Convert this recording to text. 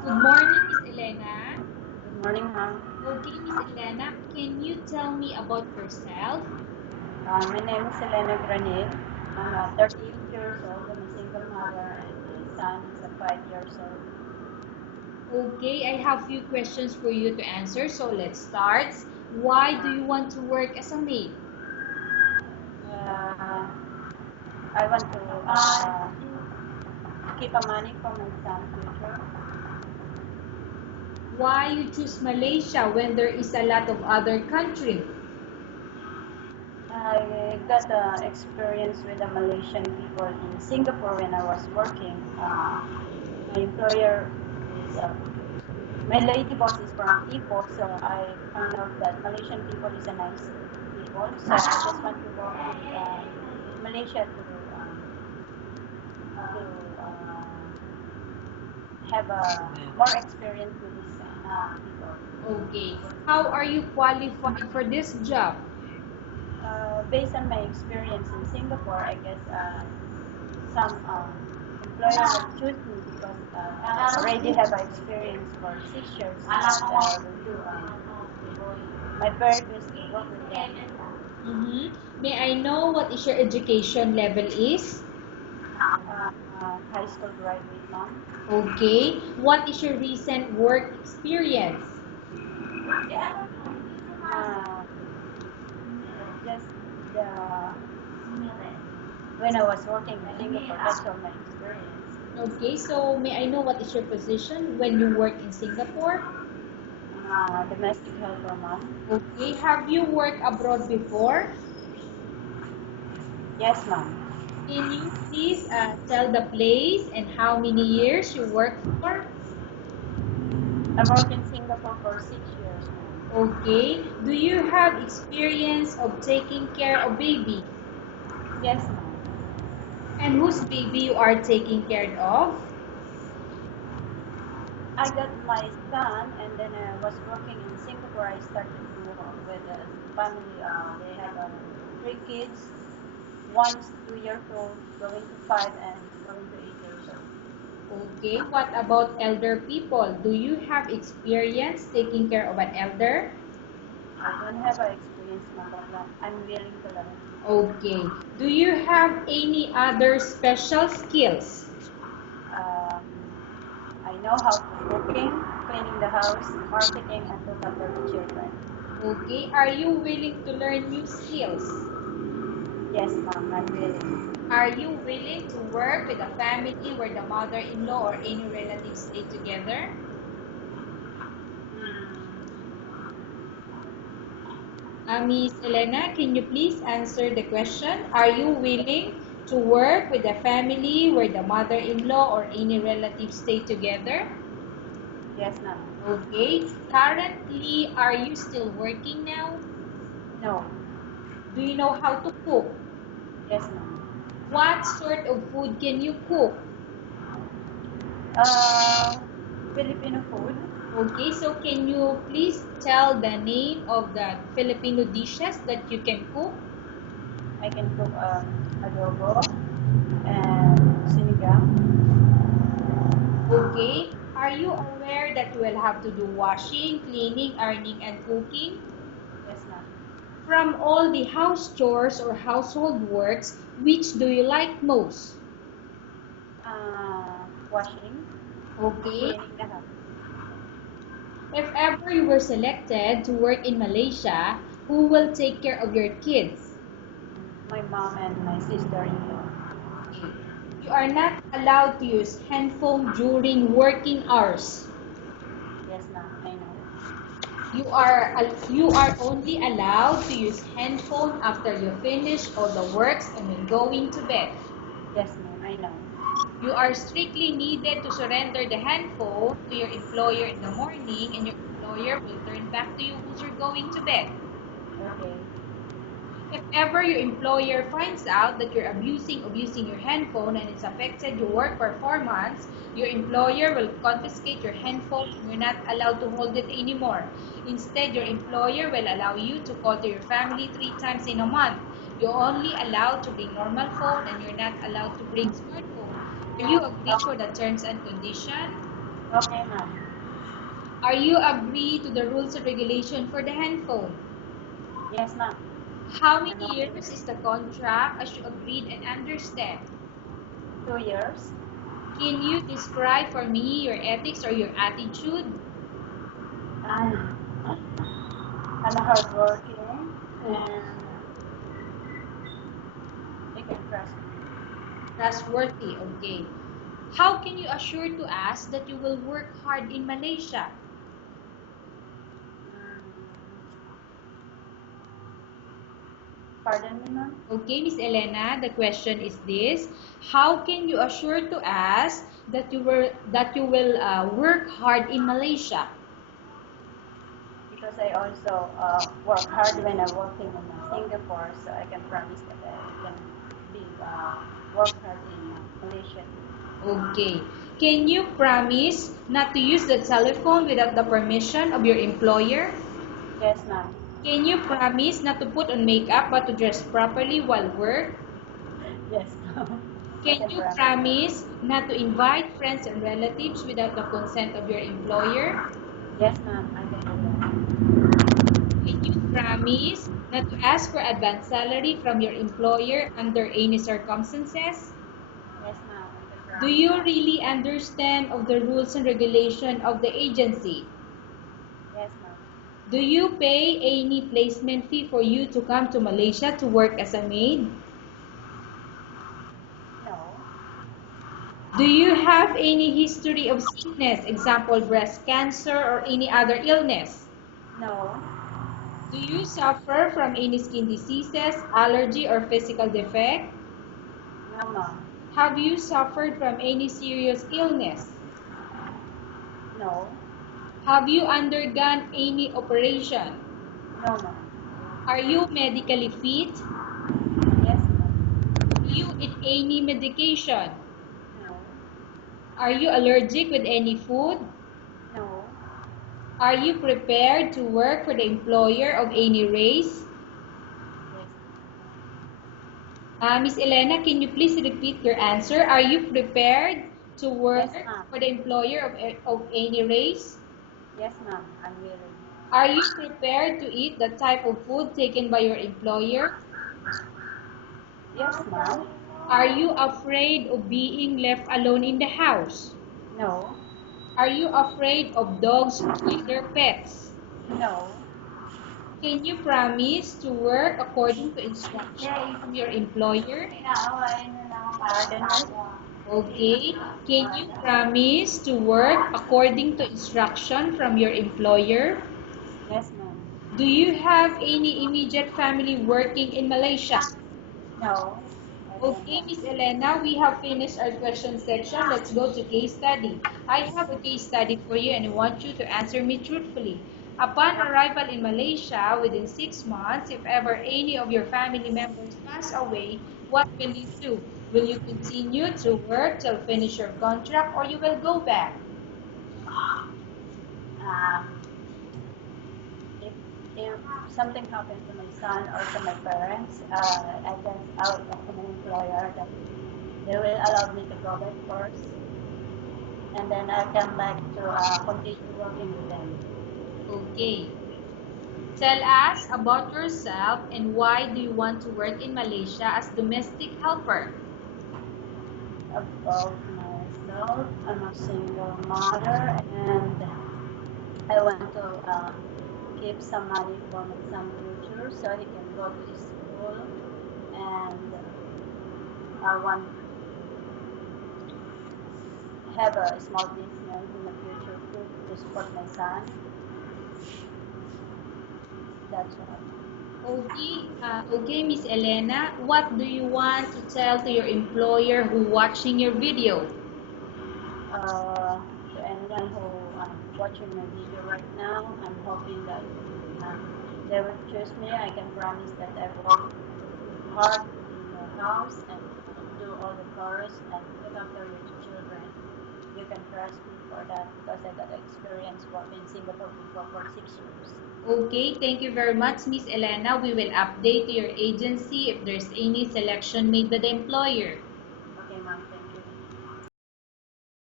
Good morning, Miss Elena. Good morning, ma'am. Okay, Miss Elena, can you tell me about yourself? My name is Elena Granil. I'm 38 years old. I'm a single mother, and my son is 5 years old. Okay, I have few questions for you to answer, so let's start. Why do you want to work as a maid? Uh, I want to keep a money for my son's future. Why you choose Malaysia when there is a lot of other country? I got experience with the Malaysian people in Singapore when I was working. My employer is my lady boss is from Ipoh, so I found out that Malaysian people is a nice people. So I just want to work with Malaysia to have a more experience with these people. Okay, how are you qualified for this job? Based on my experience in Singapore, I guess some employer will choose me because I already have experience for 6 years and will do my very best to work with them. May I know what is your education level is? High school graduate, mom. Okay, what is your recent work experience? Uh, just the when I was working in Singapore, that's all my experience. Okay, so may I know what is your position when you work in Singapore? Domestic helper, mom. Okay, have you worked abroad before? Yes, mom. Can you please tell the place and how many years you worked for? I worked in Singapore for 6 years, mom. Okay, do you have experience of taking care of baby? Yes, mom. And whose baby you are taking care of? I got my son, and then I was working in Singapore. I started to with a family. They have three kids. One's 2 years old, going to five, and going to 8 years old. Okay, what about elder people? Do you have experience taking care of an elder? I don't have a experience, mom, but I'm willing to learn. Okay. Do you have any other special skills? Um, I know how to cooking, cleaning the house, marketing, and look after the children. Okay. Are you willing to learn new skills? Yes, mom, I'm willing. Are you willing to work with a family where the mother-in-law or any relatives stay together? Miss Elena, can you please answer the question? Are you willing to work with a family where the mother-in-law or any relatives stay together? Yes, ma'am. Okay. Currently, are you still working now? No. Do you know how to cook? Yes, ma'am. What sort of food can you cook? Uh, Filipino food. Okay, so can you please tell the name of the Filipino dishes that you can cook? I can cook adobo and sinigang. Okay. Are you aware that you will have to do washing, cleaning, ironing, and cooking? Yes, ma'am. From all the house chores or household works, which do you like most? Washing and Okay. cleaning the house. If ever you were selected to work in Malaysia, who will take care of your kids? My mom and my sister-in-law. Okay. You are not allowed to use handphone during working hours. Yes, ma'am. I know. You are only allowed to use handphone after you finish all the works and when going to bed. Yes, ma'am. I know. You are strictly needed to surrender the handphone to your employer in the morning and your employer will turn back to you once you're going to bed. Okay. If ever your employer finds out that you're abusing of using your handphone and it's affected your work performance, your employer will confiscate your handphone and you're not allowed to hold it anymore. Instead, your employer will allow you to call to your family 3 times in a month. You're only allowed to bring normal phone and you're not allowed to bring smartphone. Are you agree for the terms and condition? Okay, ma'am. Are you agree to the rules and regulation for the handphone? Yes, ma'am. How I'm many okay. years is the contract as you agreed and understand? 2 years. Can you describe for me your ethics or your attitude? I'm, I'm hardworking and you can trust me. Trustworthy, okay. How can you assure to us that you will work hard in Malaysia? Pardon me, ma'am? Okay, Miss Elena, the question is this: how can you assure to us that you will work hard in Malaysia? Because I also work hard when I'm working in Singapore, so I can promise that I can be work hard in Malaysia. Okay. Can you promise not to use the telephone without the permission of your employer? Yes, ma'am. Can you promise not to put on makeup but to dress properly while work? Yes, ma'am. I Can can you promise that. promise not to invite friends and relatives without the consent of your employer? Yes, ma'am. I can do Can you promise not to ask for advance salary from your employer under any circumstances? that. Yes, ma'am. I can Do promise you that. really understand of the rules and regulation of the agency? Yes, ma'am. Do you pay any placement fee for you to come to Malaysia to work as a maid? No. Do you have any history of sickness, example breast cancer or any other illness? No. Do you suffer from any skin diseases, allergy or physical defect? No, ma'am. Have you suffered from any serious illness? No. Have you undergone any operation? No, ma'am. Are you medically fit? Yes, ma'am. Do you eat any medication? No. Are you allergic with any food? No. Are you prepared to work for the employer of any race? Yes. Miss Elena, can you please repeat your answer? Are you prepared to work Yes, ma'am. for the employer of any race? Yes, ma'am. I'm willing. Are you prepared to eat the type of food taken by your employer? Yes, ma'am. Are you afraid of being left alone in the house? No. Are you afraid of dogs or other pets? No. Can you promise to work according to instruction from your employer? Pardon me? Okay. Can you promise to work according to instruction from your employer? Yes, ma'am. Do you have any immediate family working in Malaysia? No. I don't Okay, have. Miss Elena, we have finished our question section. Let's go to case study. I have a case study for you and I want you to answer me truthfully. Upon arrival in Malaysia, within 6 months, if ever any of your family members pass away, what will you do? Will you continue to work till finish your contract or you will go back? Um, if if something happened to my son or to my parents, I will talk to my employer that they will allow me to go back first, and then I can like to continue working with them. Okay. Tell us about yourself and why do you want to work in Malaysia as domestic helper? About myself, I'm a single mother, and I want to keep some money for my son future so he can go to school, and I want have a small business in the future to support my son. That's all. Okay, Miss Elena, what do you want to tell to your employer who watching your video? To anyone who watching my video right now, I'm hoping that uh, they will choose me. I can promise that I work hard in your house and do all the chores and look after your children. You can trust me for that because I got experience working in Singapore before for 6 years. Okay, thank you very much, Miss Elena. We will update your agency if there's any selection made by the employer.